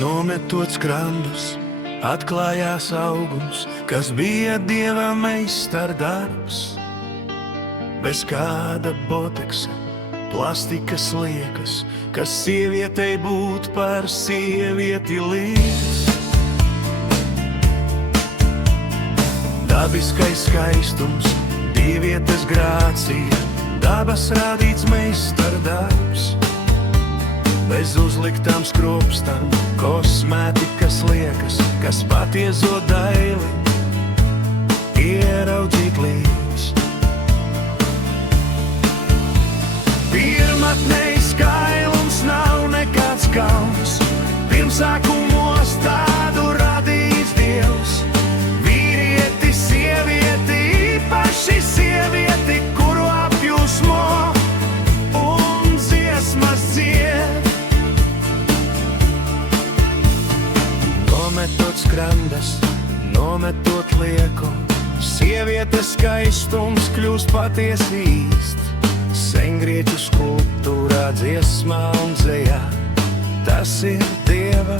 Nometot skrandus, atklājās augums, kas bija Dieva meistardarbs. Bez kāda boteksa, plastikas liekas, kas sievietei būt par sievieti liekas. Dabiskais skaistums, dievietes grācija, dabas rādīts meistardarbs. Bez uzliktām skropstām, kosmētikas liekas, kas patieso daili ieraudzīt līdz. Pirmatnei skailums nav nekāds kauns, pirmsākumos tādu radījis Dievs. Vīrieti, sievieti, īpaši sievieti, kuru apjūsmo un dziesmas dzied. Nometot skrandas, nometot lieko, sievietes skaistums kļūst patiesi īst. Sengrieķu skulptūrā, dziesmā un dzejā, tas ir Dieva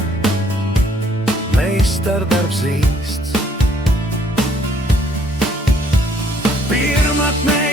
meistardarbs īsts. Pirmatnei